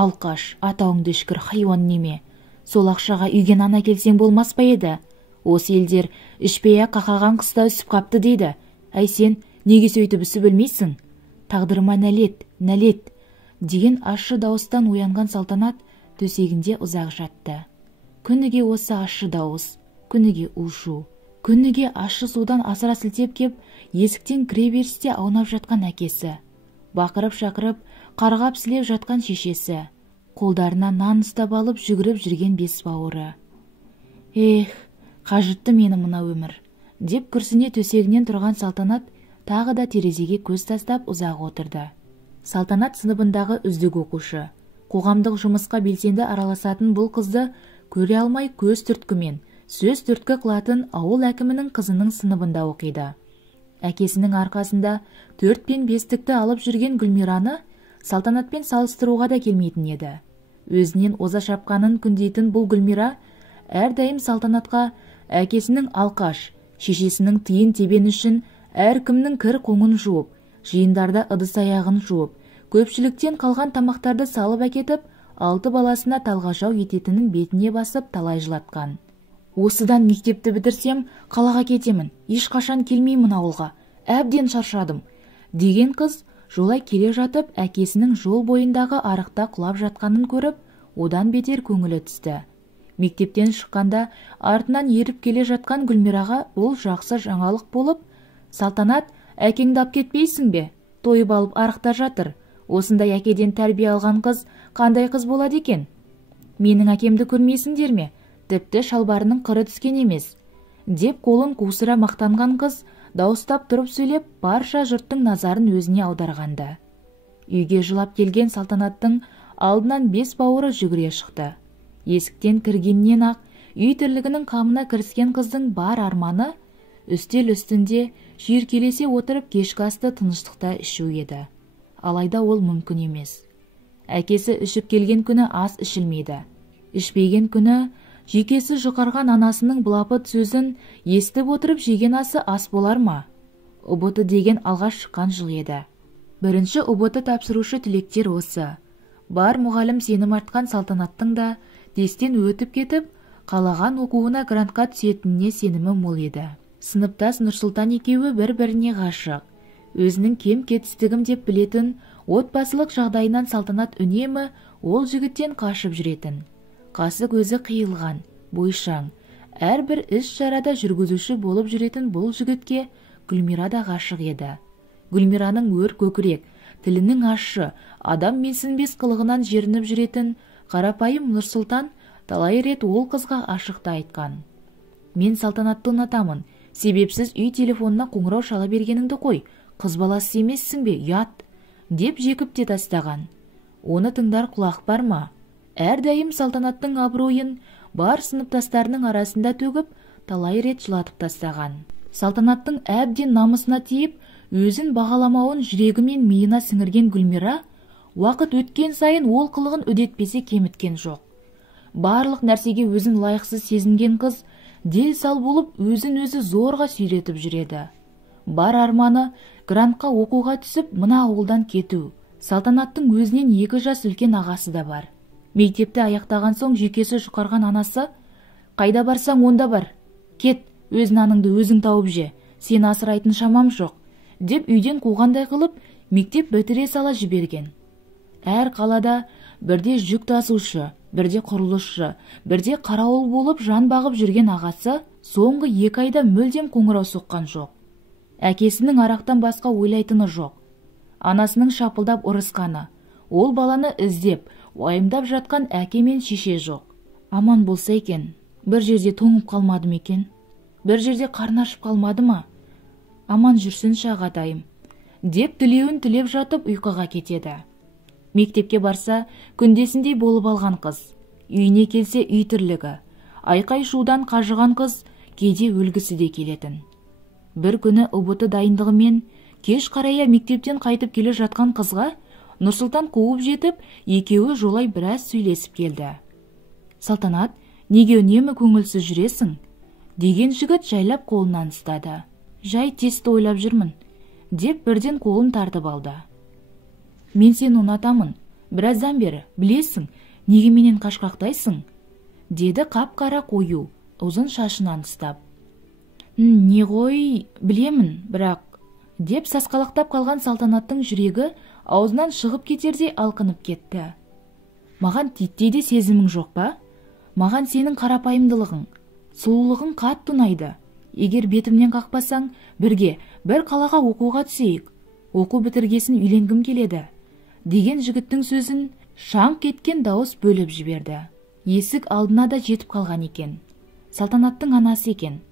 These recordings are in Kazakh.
Алқаш, атауыңды ішкір хайуан неме. Сол ақшаға үйге нан әкелсең болмас па еді? Осы елдер ішпей-ақ қақаған қыста үсіп қапты дейді. Әй сен, неге сөйтіп үсіп өлмейсің? Тағдырыма нәлет, нәлет, деген ащы дауыстан оянған Салтанат төсегінде ұзақ жатты. Күніге осы ащы дауыс, күніге у-шу, күніге ащы судан асыра сілтеп кеп, есіктен кіре берісте аунап жатқан әкесі, бақырып-шақырып, қарғап-сілеп жатқан шешесі, қолдарына нан ұстап алып жүгіріп жүрген бес бауыры. Ех, қажытты мені мына өмір, деп күрсіне төсегінен тұрған Салтанат тағы да терезеге көз тастап ұзақ отырды. Салтанат сыныбындағы үздік оқушы. Қоғамдық жұмысқа белсенді араласатын бұл қызды көре алмай көз түрткімен, сөз түрткі қылатын ауыл әкімінің қызының сыныбында оқиды. Әкесінің арқасында 4 пен 5-тікті алып жүрген Гүлмираны Салтанатпен салыстыруға да келмейтін еді. Өзінен оза шапқанын күндейтін бұл Гүлмира әрдайым Салтанатқа әкесінің алқаш, шешесінің тиын тебен үшін әркімнің кір қоңын жуып, жиындарда ыдыс-аяғын жуып, көпшіліктен қалған тамақтарды салып әкетіп, 6 баласына талғажау ететінін бетіне басып талай жылатқан. Осыдан мектепті бітірсем, қалаға кетемін, ешқашан келмеймін ауылға, әбден шаршадым, деген қыз жолай келе жатып әкесінің жол бойындағы арықта құлап жатқанын көріп, одан бетер көңілі түсті. Мектептен шыққанда артынан еріп келе жатқан Гүлмираға ол жақсы жаңалық болып, Салтанат, әкеңді ап кетпейсің бе? Тойып алып арықта жатыр. Осындай әкеден тәрбие алған қыз қандай қыз болады екен? Менің әкемді көрмейсіңдер ме? Тіпті шалбарының қыры түскен емес, деп қолын қусыра мақтанған қыз дауыстап тұрып сөйлеп, барша жұрттың назарын өзіне аударғанды. Үйге жылап келген Салтанаттың алдынан 5 бауыры жүгіре шықты. Есіктен кіргеннен ақ үй тірлігінің қамына кіріскен қыздың бар арманы үстел үстінде шүйіркелесе отырып кешкі асты тыныштықта ішу еді. Алайда ол мүмкін емес. Әкесі ішіп келген күні ас ішілмейді. Ішпеген күні жүйкесі жұқарған анасының былапыт сөзін естіп отырып жеген асы ас болар ма? ұбт деген алғаш шыққан жыл еді. Бірінші ұбт тапсырушы түлектер осы. Бар мұғалім сенім артқан Салтанаттың да тесттен өтіп кетіп, қалаған оқуына грантқа түсетініне сенімі мол еді. Сыныптас Нұрсұлтан екеуі бір-біріне ғашық. Өзінің кем кетістігім деп білетін отбасылық жағдайынан Салтанат үнемі ол жігіттен қашып жүретін. Қасы көзі қиылған, бойшаң, әрбір іс-шарада жүргізуші болып жүретін бұл жігітке Гүлмира да ғашық еді. Гүлмираның өр көкірек, тілінің ащы, адам менсінбес қылығынан жерініп жүретін қарапайым Нұрсұлтан талай рет ол қызға ашықта айтқан. Мен Салтанатты ұнатамын, себепсіз үй телефонына қоңырау шала бергеніңді қой, қыз баласы емессің бе, ұят, деп жекіп те тастаған. Оны тыңдар құлақ бар ма? Әрдайым Салтанаттың абыройын бар сыныптастарының арасында төгіп, талай рет жылатып тастаған. Салтанаттың әбден намысына тиіп, өзін бағаламауын жүрегі мен миына сіңірген Гүлмира, уақыт өткен сайын ол қылығын үдетпесе кеміткен жоқ. Барлық нәрсеге өзін лайықсыз сезінген қыз, дел сал болып өзін-өзі зорға сүйретіп жүреді. Бар арманы грантқа оқуға түсіп, мына ауылдан кету. Салтанаттың өзінен 2 жас үлкен ағасы да бар. Мектепті аяқтаған соң жүйкесі жұқарған анасы, қайда барсаң онда бар, кет, өз наныңды өзің тауып же, сені асырайтын шамам жоқ, деп үйден қуғандай қылып, мектеп бітіре сала жіберген. Әр қалада бірде жүк тасушы, бірде құрылысшы, бірде қарауыл болып жан бағып жүрген ағасы соңғы 2 айда мүлдем қоңырау соққан жоқ. Әкесінің арақтан басқа ойлайтыны жоқ. Анасының шапылдап ұрысқаны, ол баланы іздеп, уайымдап жатқан әке мен шеше жоқ. Аман болса екен, бір жерде тоңып қалмады ма екен? Бір жерде қарны ашып қалмады ма? Аман жүрсінші ағатайым, деп тілеуін тілеп жатып ұйқыға кетеді. Мектепке барса, күндесіндей болып алған қыз. Үйіне келсе үй тірлігі. Айқай шудан қажыған қыз, кейде өлгісі де келетін. Бір күні ұбт дайындығымен кеш қарая мектептен қайтып келе жатқан қызға Нұрсұлтан қуып жетіп, екеуі жолай біраз сөйлесіп келді. Салтанат, неге үнемі көңілсіз жүресің? Деген жігіт жайлап қолынан ұстады. Жай тесті ойлап жүрмін, деп бірден қолын тартып алды. Мен сені ұнатамын, біраздан бері, білесің, неге менен қашқақтайсың? Деді қап-қара қою, ұзын шашынан ұстап. Не ғой, білемін, бірақ... Деп сасқалақтап қалған Салтанаттың жүрегі аузынан шығып кетердей алқынып кетті. Маған титтейде сезімің жоқ па? Маған сенің қарапайымдылығың, сұлулығың қатты ұнайды. Егер бетімнен қақпасаң, бірге бір қалаға оқуға түсейік. Оқу бітіргесін үйленгім келеді. Деген жігіттің сөзін шаңқ кеткен дауыс бөліп жіберді. Есік алдына да жетіп қалған екен. Салтанаттың анасы екен.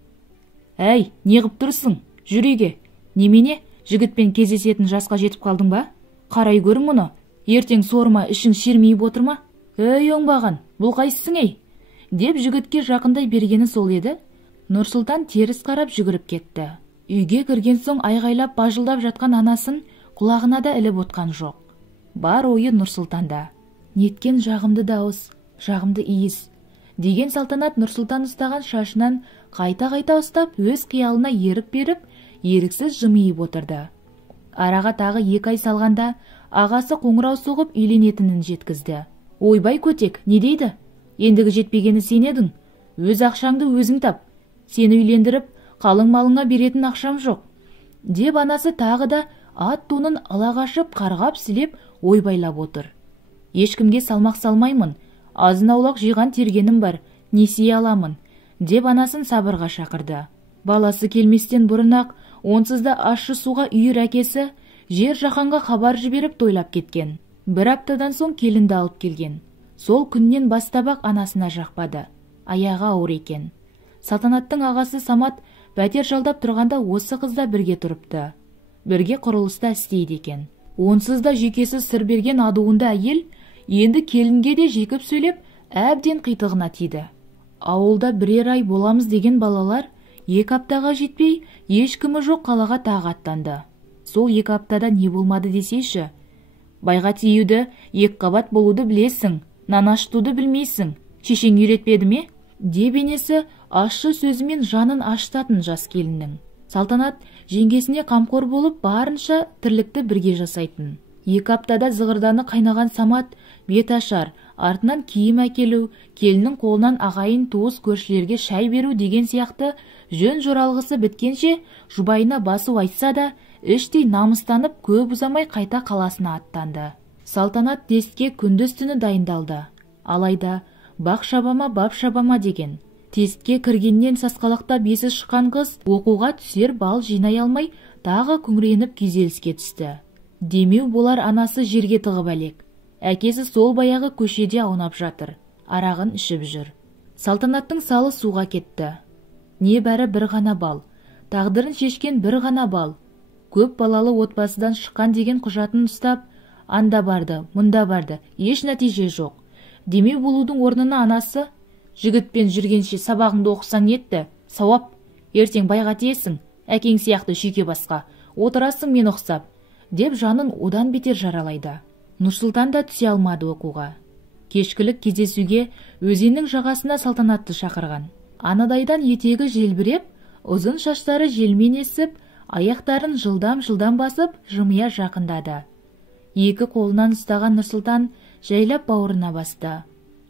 Әй, неғып тұрсың? Жүр үйге. Немене, жігітпен кездесетін жасқа жетіп қалдың ба? Қарай көрің мұны. Ертең сорма ішің шермейіп отырма? Өй, оңбаған, бұл қайсың ей? Деп жігітке жақындай бергені сол еді. Нұрсұлтан теріс қарап жүгіріп кетті. Үйге кірген соң айғайлап бажылдап жатқан анасын құлағына да іліп отқан жоқ. Бар ойы Нұрсұлтанда. Неткен жағымды дауыс, жағымды иіс. Деген Салтанат Нұрсұлтан ұстаған шашынан қайта-қайта ұстап, өз қиялына ерік беріп, еріксіз жымиып отырды. Араға тағы 2 ай салғанда ағасы қоңырау соғып үйленетінін жеткізді. Ойбай көтек, не дейді? Ендігі жетпегені сен едің. Өз ақшаңды өзің тап. Сені үйлендіріп, қалың малыңа беретін ақшам жоқ. Деп анасы тағы да ат тонын ала қашып, қарғап сілеп ойбайлап отыр. Ешкімге салмақ салмаймын. Азын-аулақ жиған тергенім бар. Несие аламын. Деп анасын сабырға шақырды. Баласы келместен бұрын-ақ онсыз да ащы суға үйір әкесі жер жаһанға хабар жіберіп тойлап кеткен. 1 аптадан соң келінді алып келген. Сол күннен бастап-ақ анасына жақпады. Аяғы ауыр екен. Салтанаттың ағасы Самат пәтер жалдап тұрғанда осы қызда бірге тұрыпты. Бірге құрылыста істейді екен. Онсыз да жүйкесі сыр берген адуынды әйел енді келінге де жекіп сөйлеп әбден қитығына тиді. Ауылда 1 ай боламыз деген балалар 2 аптаға жетпей ешкімі жоқ қалаға тағы аттанды. Сол 2 аптада не болмады десейші? Байға тиюді, 2 қабат болуды білесің, нан ашытуды білмейсің. Шешең үйретпеді ме? Деп енесі ащы сөзімен жанын ашытатын жас келіннің. Салтанат жеңгесіне қамқор болып барынша тірлікті бірге жасайтын. 2 аптада зығырданы қайнаған Самат бет ашар, артынан киім әкелу, келіннің қолынан ағайын туыс көршілерге шай беру деген сияқты жөн жоралғысы біткенше жұбайына басу айтса да, іштей намыстанып көп ұзамай қайта қаласына аттанды. Салтанат тестке күндіз-түні дайындалды. Алайда бақ шабама, бап шабама деген. Тестке кіргеннен сасқалақтап есі шыққан қыз оқуға түсер бал жинай алмай тағы күңіреніп күйзеліске түсті. Демеу болар анасы жерге тығып әлек. Әкесі сол баяғы көшеде аунап жатыр. Арағын ішіп жүр. Салтанаттың салы суға кетті. Небәрі 1 ғана бал. Тағдырын шешкен 1 ғана бал. Көп балалы отбасыдан шыққан деген құжатын ұстап, анда барды, мұнда барды, еш нәтиже жоқ. Демеу болудың орнына анасы, жігітпен жүргенше сабағыңды оқысаң етті, сауап, ертең байға тиесің, әкең сияқты шүйке басқа, отырасың мен ұқсап, деп жанын одан бетер жаралайды. Нұрсұлтан да түсе алмады оқуға. Кешкілік кездесуге өзеннің жағасына Салтанатты шақырған. Анадайдан етегі желбіреп, ұзын шаштары желмен есіп, аяқтарын жылдам-жылдам басып, жымия жақындады. 2 қолынан ұстаған Нұрсұлтан жайлап бауырына басты.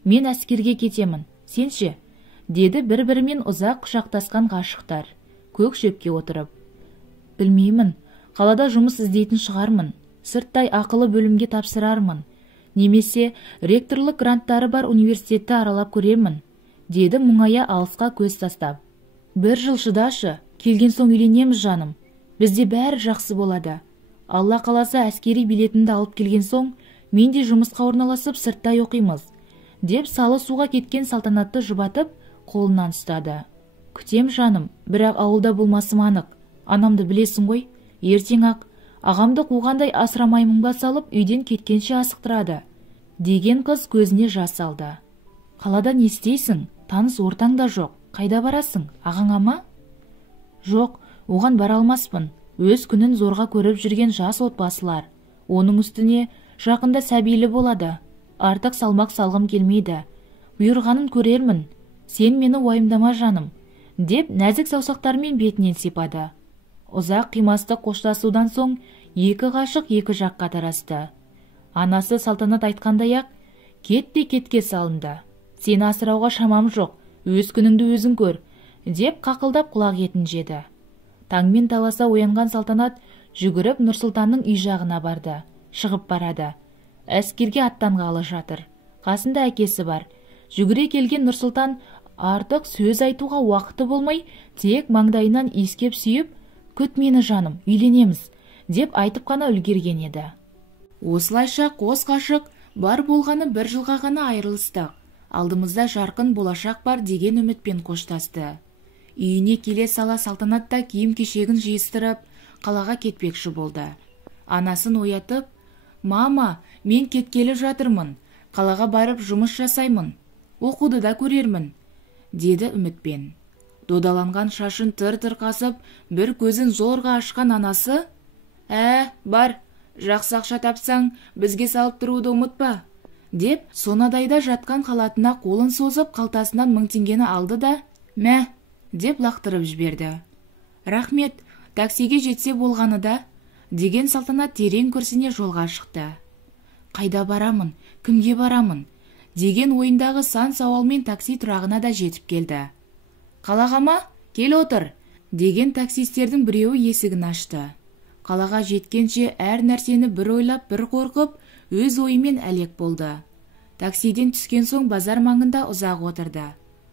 Мен әскерге кетемін, сенші? Деді бір-бірімен ұзақ құшақтасқан ғашықтар, көк шөпке отырып. Білмеймін, қалада жұмыс іздейтін шығармын, сырттай ақылы бөлімге тапсырармын, немесе ректорлық гранттары бар университетті аралап көремін, деді мұңая алысқа көз тастап. 1 жыл шыдашы, келген соң үйленеміз жаным, бізде бәрі жақсы болады. Алла қаласа әскери билетімді алып келген соң, мен де жұмысқа орналасып сырттай оқимыз, деп салы суға кеткен Салтанатты жұбатып, қолынан ұстады. Күтем жаным, бірақ ауылда болмасым анық. Анамды білесің ғой, ертең-ақ ағамды қуғандай асырамаймын ба салып үйден кеткенше асықтырады. Деген қыз көзіне жас алды. Қалада не істейсің? Таныс ортаң да жоқ. Қайда барасың? Ағаңа ма? Жоқ, оған бара алмаспын. Өз күнін зорға көріп жүрген жас отбасылар. Оның үстіне жақында сәбилі болады. Артық салмақ салғым келмейді. Бұйырғанын көрермін. Сен мені уайымдама жаным, деп нәзік саусақтарымен бетінен сипады. Ұзақ қимасты қоштасудан соң 2 ғашық 2 жаққа тарасты. Анасы Салтанат айтқандай-ақ, кет те кетке салынды. Сені асырауға шамам жоқ, өз күніңді өзің көр, деп қақылдап құлақ етін жеді. Таңмен таласа оянған Салтанат жүгіріп Нұрсұлтанның үй жағына барды. Шығып барады. Әскерге аттанғалы жатыр. Қасында әкесі бар. Жүгіре келген Нұрсұлтан артық сөз айтуға уақыты болмай, тек маңдайынан иіскеп сүйіп, күт мені жаным, үйленеміз, деп айтып қана үлгерген еді. Осылайша қос ғашық бар болғаны бір жылға ғана айырылыстық. Алдымызда жарқын болашақ бар деген үмітпен қоштасты. Үйіне келе сала Салтанат та киім кешегін жиыстырып, қалаға кетпекші болды. Анасын оятып, «Мама, мен кеткелі жатырмын, қалаға барып жұмыс жасаймын, оқуды да көрермін», деді үмітпен. Додаланған шашын тыр-тыр қасып, бір көзін зорға ашқан анасы, бар, жақсы ақша тапсаң, бізге салып тұруды ұмытпа», деп сонадайда жатқан халатына қолын созып, қалтасынан 1000 теңгені алды да, «Мә», деп лақтырып жіберді. «Рахмет, таксиге жетсе болғаны да», деген Салтанат терең күрсіне жолға шықты. «Қайда барамын, кімге барамын?» деген ойындағы сан сауалмен такси тұрағына да жетіп келді. «Қалаға ма? Кел отыр», деген таксистердің біреуі есігін ашты. Қалаға жеткенше әр нәрсені бір ойлап, бір қорқып, өз ойымен әлек болды. Таксиден түскен соң базар маңында ұзақ отырды.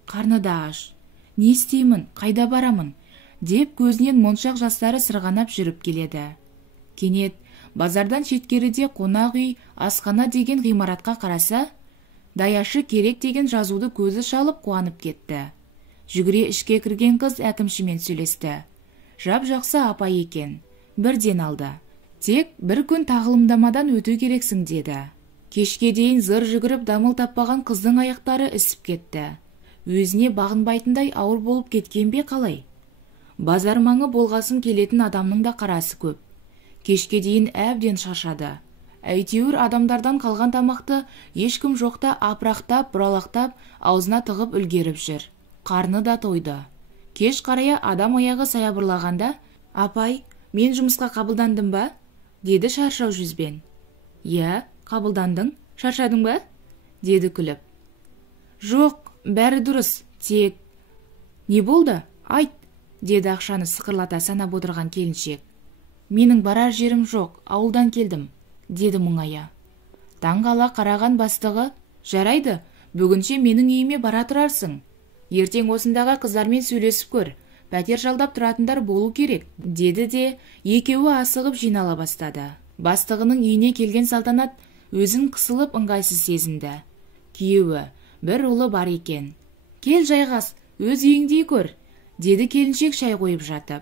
Қарны да аш. «Не істеймін, қайда барамын?» деп көзінен моншақ жастары сырғанап жүріп келеді. Кенет базардан шеткеріде қонақ үй, асхана деген ғимаратқа қараса, даяшы керек деген жазуды көзі шалып қуанып кетті. Жүгіре ішке кірген қыз әкімшімен сөйлесті. Жап-жақсы апай екен. Бірден алды. «Тек бір күн тағылымдамадан өту керексің», деді. Кешке дейін зыр жүгіріп дамыл таппаған қыздың аяқтары ісіп кетті. Өзіне бағынбайтындай ауыр болып кеткен бе қалай? Базар маңы болғасын келетін адамның да қарасы көп. Кешке дейін әбден шаршады. Әйтеуір адамдардан қалған тамақты ешкім жоқта апырақтап, бұралақтап, аузына тығып үлгеріп жүр. Қарны да тойды. Кеш қарая адам аяғы саябырлағанда, «Апай, мен жұмысқа қабылдандым ба?» деді шаршау жүзбен. «Иә, қабылдандың, шаршадың ба?» деді күліп. «Жоқ, бәрі дұрыс, тек...» «Не болды? Айт», деді ақшаны сықырлата санап отырған келіншек. «Менің барар жерім жоқ, ауылдан келдім», деді мұңая. Таңғала қараған бастығы, «Жарайды, бүгінше менің үйіме бара тұрарсың. Ертең осындағы қыздармен сөйлесіп көр, пәтер жалдап тұратындар болу керек», деді де екеуі асығып жинала бастады. Бастығының үйіне келген Салтанат өзін қысылып ыңғайсыз сезінді. Күйеуі, бір ұлы бар екен. «Кел жайғас, өз үйіңдей көр», деді келіншек шай қойып жатып.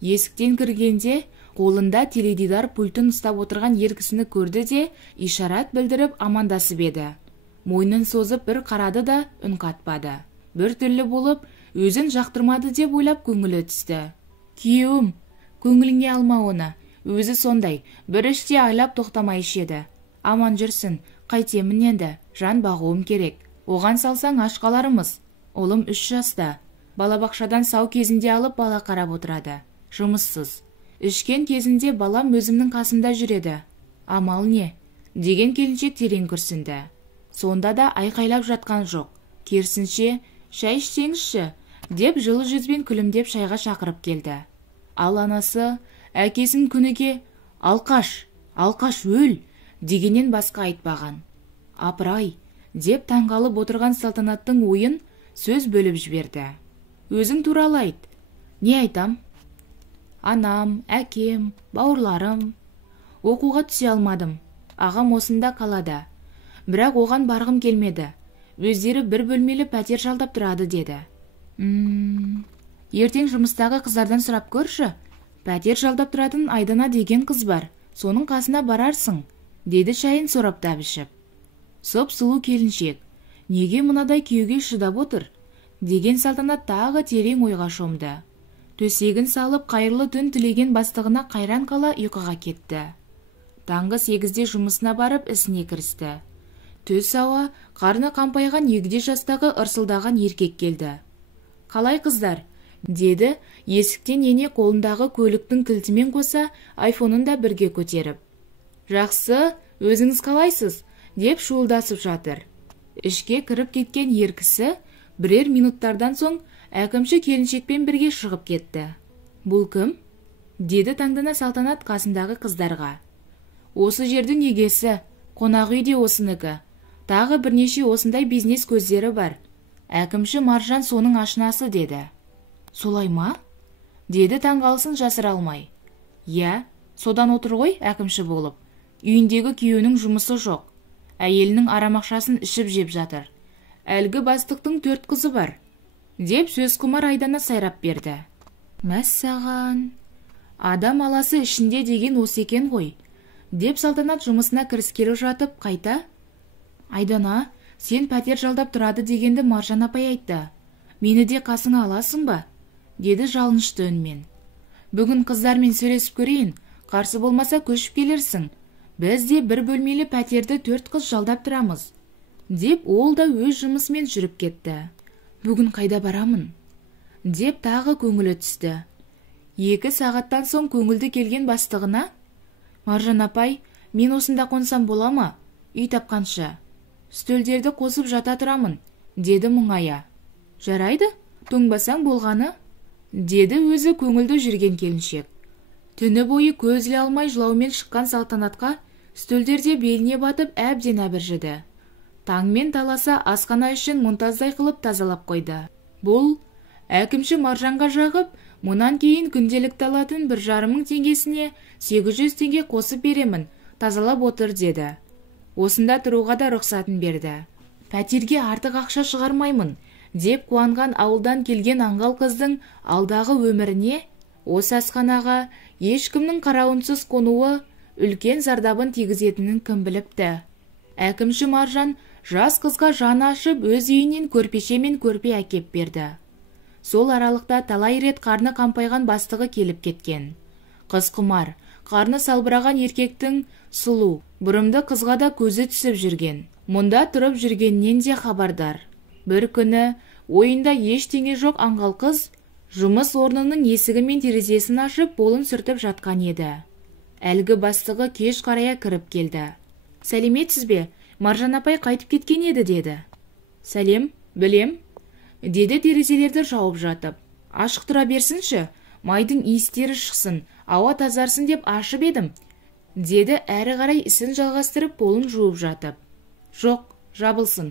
Есіктен кіргенде қолында теледидар пультін ұстап отырған ер кісіні көрді де ишарат білдіріп амандасып еді. Мойнын созып бір қарады да үн қатпады. Бір түрлі болып, өзін жақтырмады деп ойлап көңілі түсті. «Күйеуім, көңіліңе алма оны, өзі сондай, бір іште айлап тоқтамай ішеді. Аман жүрсін, қайтемін енді, жан бағуым керек. Оған салсаң аш қаларымыз. Ұлым 3 жаста. Балабақшадан сау кезінде алып бала қарап отырады. Жұмыссыз. Ішкен кезінде балам өзімнің қасымда жүреді. Амал не?» деген келіншек терең күрсінді. Сонда да айқайлап жатқан жоқ. Керісінше, «Шай ішсеңізші», деп жылы жүзбен күлімдеп шайға шақырып келді. Ал анасы әкесін күніге «Алқаш, алқаш өл» дегеннен басқа айтпаған. «Апырай», деп таңғалып отырған Салтанаттың ойын сөз бөліп жіберді. «Өзің туралы айт». «Не айтам?» «Анам, әкем, бауырларым. Оқуға түсе алмадым. Ағам осында қалада. Бірақ оған барғым келмеді. Өздері бір бөлмелі пәтер жалдап тұрады», деді. «Ертең жұмыстағы қыздардан сұрап көрші. Пәтер жалдап тұратын Айдана деген қыз бар. Соның қасына барарсың», деді шайын сораптап ішіп. Сұп-сұлу келіншек. Неге мынадай күйеуге шыдап отыр? Деген Салтанат тағы терең ойға шомды. Төсегін салып қайырлы түн тілеген бастығына қайран қала ұйқыға кетті. Таңғы 8-де жұмысына барып ісіне кірісті. Түс ауа қарны қампайған 2 жастағы ырсылдаған еркек келді. «Қалай қыздар?» деді есіктен ене қолындағы көліктің кілтімен қоса айфонын да бірге көтеріп. «Жақсы, өзіңіз қалайсыз? Деп шуылдасып жатыр. Ішке кіріп кеткен ер кісі бірер минуттардан соң әкімші келіншекпен бірге шығып кетті. Бұл кім? Деді таңдана Салтанат қасындағы қыздарға. Осы жердің егесі, қонақ үйде осыныкі. Тағы бірнеше осындай бизнес көздері бар. Әкімші Маржан соның ашынасы деді. Солай ма? Деді таңғалысын жасыра алмай. Я, содан отыр ғой әкімші болып. Үйіндегі күйеуінің жұмысы жоқ. Әйелінің арамақшасын ішіп жеп жатыр. Әлгі бастықтың 4 қызы бар. Деп сөз құмар Айдана сайрап берді. Мәссаған. Адам аласы ішінде деген осы екен ғой. Деп Салтанат жұмысына кіріскелі жатып қайта. Айдана, сен пәтер жалдап тұрады дегенді Маржан апай айтты. Мені де қасыңа аласың ба? Деді жалынышты үнмен. Бүгін қыздармен сөйлесіп көрейін, қарсы болмаса көшіп келерсің. Біз де бір бөлмелі пәтерді 4 қыз жалдап тұрамыз. Деп ол да өз жұмысымен жүріп кетті. Бүгін қайда барамын? Деп тағы көңілі түсті. 2 сағаттан соң көңілді келген бастығына. Маржан апай, мен осында қонсам бола ма? Үй тапқанша. Стөлдерді қосып жата тұрамын, деді мұңая. Жарайды, тоңбасаң болғаны, деді өзі көңілді жүрген келіншек. Түні бойы көзіле алмай жылаумен шыққан Салтанатқа стөлдерде беліне батып әбден әбіржіді. Таңмен таласа асхана үшін мұнтаздай қылып тазалап қойды. Бұл әкімші Маржанға жағып, мұнан кейін күнделікті алатын 1,5 мың теңгесіне 800 теңге қосып беремін, тазалап отыр деді. Осында тұруға да рұқсатын берді. Пәтерге артық ақша шығармаймын, деп қуанған ауылдан келген аңғал қыздың алдағы өміріне, осы асханаға ешкімнің қарауынсыз қонуы үлкен зардабын тигізетінін кім біліпті. Әкімші Маржан жас қызға жаны ашып өз үйінен көрпеше мен көрпе әкеп берді. Сол аралықта талай рет қарны қампайған бастығы келіп кеткен. Қыз құмар, қарны салбыраған еркектің сұлу, бұрымды қызға да көзі түсіп жүрген. Мұнда тұрып жүргеннен де хабардар. Бір күні ойында ештеңе жоқ аңғал қыз жұмыс орнының есігі мен терезесін ашып болын сүртіп жатқан еді. Әлгі бастығы кеш қарая кіріп келді. Сәлеметсіз бе? Маржан апай қайтып кеткен еді деді. Сәлем, білем, деді терезелерді жауып жатып. Ашық тұра берсінші, майдың иістері шықсын, ауа тазарсын деп ашып едім, деді әрі қарай ісін жалғастырып болын жуып жатып. Жоқ, жабылсын,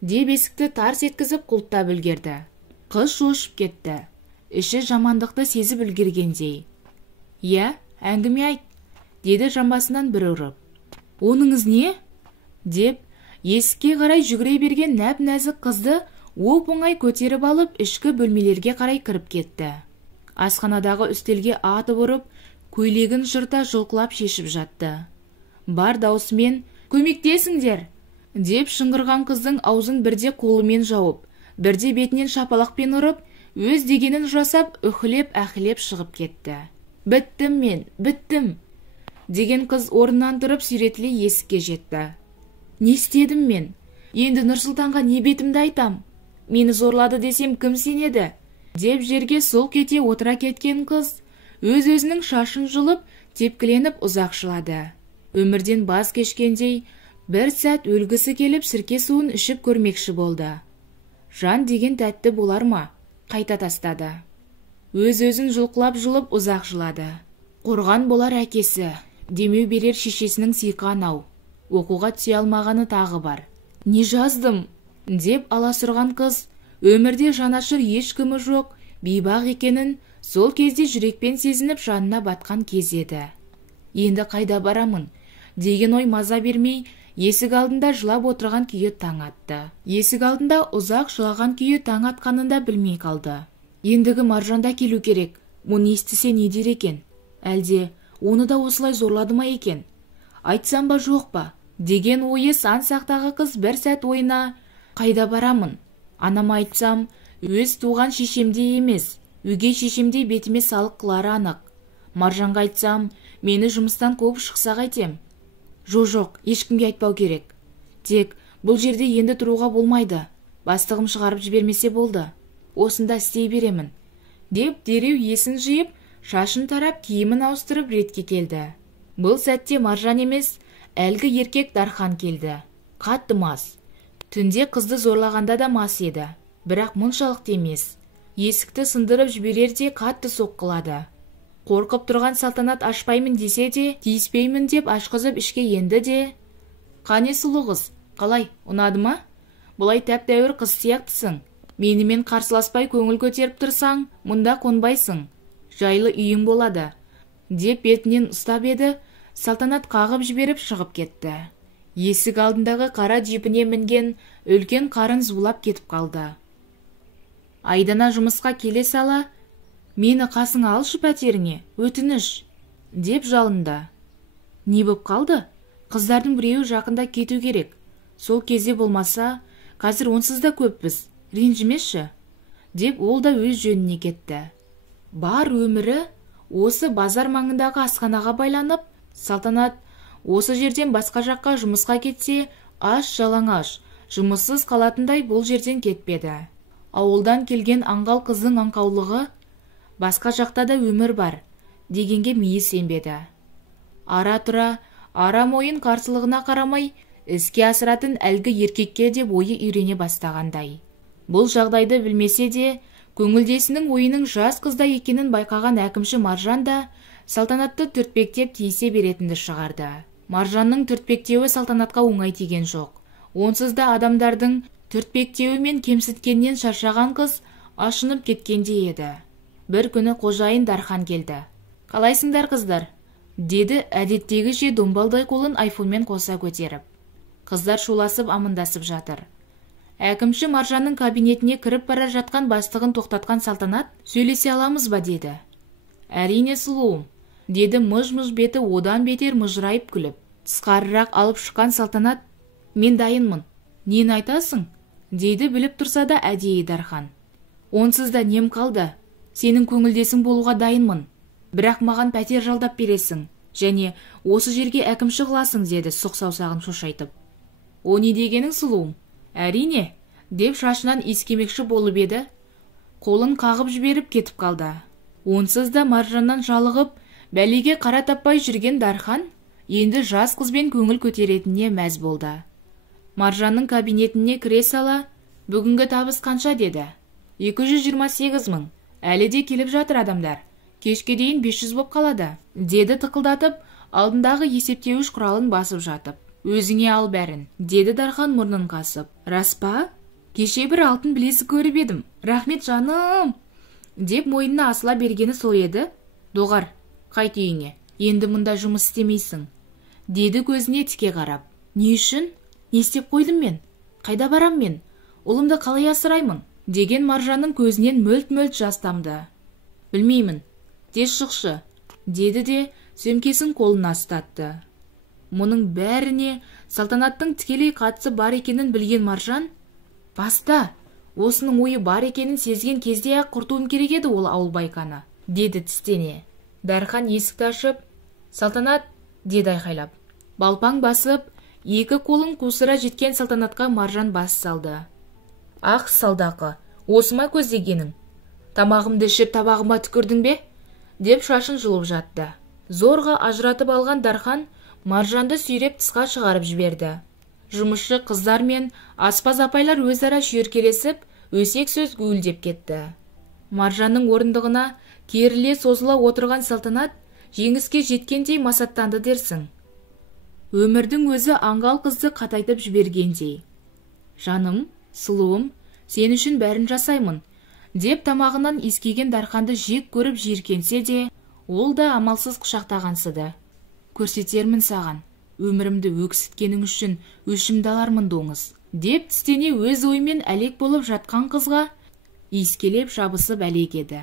деп есікті тарс еткізіп құлттап үлгерді. Қыз шошып кетті. Іші жамандықты сезіп үлгергендей. Я, әңгіме айт, деді жамбасынан бір ұрып. Оныңыз не? Деп есікке қарай жүгіре берген нәп-нәзік қызды оп-оңай көтеріп алып ішкі бөлмелерге қарай кіріп кетті. Асханадағы үстелге атып ұрып, көйлегін жырта жұлқылап шешіп жатты. Бар даусымен көмектесіңдер, деп шыңғырған қыздың аузын бірде қолымен жауып, бірде бетінен шапалақпен ұрып, өз дегенін жасап, үхілеп-әхілеп шығып кетті. Біттім мен, біттім, деген қыз орнынан тұрып сүйретіле есікке жетті. Не істедім мен? Енді Нұрсұлтанға не бетімді айтам? Мені зорлады десем кім сенеді? Деп жерге сол кете отыра кеткен қыз өз-өзінің шашын жұлып, тепкіленіп ұзақшылады. Өмірден баз кешкендей, бір сәт өлгісі келіп сірке суын ішіп көрмекші болды. Жан деген тәтті болар ма? Қайта тастады. Өз-өзін жұлқылап жұлып ұзақ жылады. Қорған болар әкесі, демеу берер шешесінің сиқан ау. Оқуға түсе алмағаны тағы бар. Не жаздым? Деп аласұрған қыз, өмірде жанашыр ешкімі жоқ, бейбақ екенін сол кезде жүрекпен сезініп жанына батқан кез еді. Енді қайда барамын? Деген ой маза бермей, есік алдында жылап отырған күйі таң атты. Есік алдында ұзақ жылаған күйі таң атқанында білмей қалды. Ендігі Маржанда келу керек. Мұны естісе не дер екен? Әлде оны да осылай зорлады ма екен? Айтсам ба жоқ па? Деген ойы сан сақтағы қыз бір сәт ойына, қайда барамын? Анама айтсам, өз туған шешемдей емес, өгей шешемдей бетіме салық қылары анық. Маржанға айтсам, мені жұмыстан қуып шықса қайтем? Жоқ, ешкімге айтпау керек. Тек бұл жерде енді тұруға болмайды. Бастығым шығарып жібермесе болды. Осында істей беремін. Деп дереу есін жиып, шашын тарап, киімін ауыстырып ретке келді. Бұл сәтте Маржан емес, әлгі еркек Дархан келді. Қатты мас. Түнде қызды зорлағанда да мас еді, бірақ мұншалықты емес. Есікті сындырып жіберерде қатты соққылады. Қорқып тұрған Салтанат ашпаймын десе де, тиіспеймін деп ашқызып ішке енді де: «Қане сұлу қыз, қалай, ұнады ма? Бұлай тәп-тәуір қыз сияқтысың. Менімен қарсыласпай көңіл көтеріп тұрсаң, мұнда қонбайсың. Жайлы үйің болады», деп бетінен ұстап еді. Салтанат қағып жіберіп шығып кетті. Есік алдындағы қара джипіне мінген үлкен қарын зулап кетіп қалды. Айдана жұмысқа келе сала: «Мені қасыңа алшы пәтеріңе, өтініш», деп жалынды. «Не боп қалды? Қыздардың біреуі жақында кету керек. Сол кезде болмаса, қазір онсыз да көппіз, ренжімеші», деп ол да өз жөніне кетті. Бар өмірі осы базар маңындағы асханаға байланып, Салтанат осы жерден басқа жаққа жұмысқа кетсе, аш-жалаңаш, жұмыссыз қалатындай бұл жерден кетпеді. Ауылдан келген аңғал қыздың аңқаулығы, басқа жақта да өмір бар дегенге миы сенбеді. Ара-тұра, ара мойын қарсылығына қарамай, іске асыратын әлгі еркекке де ойы үйрене бастағандай. Бұл жағдайды білмесе де, көңілдесінің ойының жас қызда екенін байқаған әкімші Маржан да Салтанатты түртпектеп тиісе беретінді шығарды. Маржанның түртпектеуі Салтанатқа оңай тиген жоқ. Онсыз да адамдардың түртпектеуі мен кемсіткеннен шаршаған қыз ашынып кеткенде еді. Бір күні қожайын Дархан келді. «Қалайсыңдар қыздар?» деді әдеттегіше домбалдай қолын айфонмен қоса көтеріп. Қыздар шуласып амандасып жатыр. Әкімші Маржанның кабинетіне кіріп бара жатқан бастығын тоқтатқан Салтанат: «Сөйлесе аламыз ба?» деді. «Әрине сұлуым», деді мұж-мұж беті одан бетер мұжырайып күліп. Тысқарырақ алып шыққан Салтанат: «Мен дайынмын. Нені айтасың?» дейді біліп тұрса да әдейі Дархан. «Онсыз да нем қалды? Сенің көңілдесің болуға дайынмын. Бірақ маған пәтер жалдап бересің, және осы жерге әкімші қыласың», деді сұқ саусағын шошайтып. «О не дегенің сұлуым?» «Әрине», деп шашынан иіскемекші болып еді, қолын қағып жіберіп кетіп қалды. Онсыз да Маржаннан жалығып, бәлеге қара таппай жүрген Дархан енді жас қызбен көңіл көтеретініне мәз болды. Маржанның кабинетіне кіре сала: «Бүгінгі табыс қанша?» деді. 228 мың. Әлі де келіп жатыр адамдар. Кешке дейін 500 боп қалады, деді тықылдатып, алдындағы есептеуіш құралын басып жатып. «Өзіңе ал бәрін», деді Дархан мұрнын қасып. «Рас па? Кеше бір алтын білезік көріп едім. Рахмет жаным», деп мойнына асыла бергені сол еді. «Доғар, қайт үйіңе. Енді мұнда жұмыс істемейсің», деді көзіне тіке қарап. «Не үшін? Не істеп қойдым мен? Қайда барам мен? Ұлымды қалай асыраймын?» деген Маржанның көзінен мөлт-мөлт жас тамды. «Білмеймін. Тез шықшы», деді де сөмкесін қолына ұстатты. Мұның бәріне Салтанаттың тікелей қатысы бар екенін білген Маржан: «Баста, осының ойы бар екенін сезген кезде-ақ құртуым керек еді ол ауыл байқаны», деді тістене. Дархан есікті ашып: «Салтанат», деді айқайлап. Балпаң басып, екі қолын қусыра жеткен Салтанатқа Маржан бас салды. «Ақ салдақы, осыма көздегенің? Тамағымды ішіп табағыма түкірдің бе?» деп шашын жұлып жатты. Зорға ажыратып алған Дархан Маржанды сүйреп тысқа шығарып жіберді. Жұмысшы қыздар мен аспаз апайлар өзара шүйіркелесіп, өсек сөз гуілдеп кетті. Маржанның орындығына керіле созыла отырған Салтанат жеңіске жеткендей масаттанды дерсің. Өмірдің өзі аңғал қызды қатайтып жібергендей. «Жаным, сұлуым, сен үшін бәрін жасаймын», деп тамағынан иіскеген Дарханды жек көріп жиіркенсе де, ол да амалсыз құшақтағансыды. «Көрсетермін саған, өмірімді өксіткенің үшін өшімді алармын доңыз», деп тістене өз оймен әлек болып жатқан қызға иіскелеп жабысып әлек еді.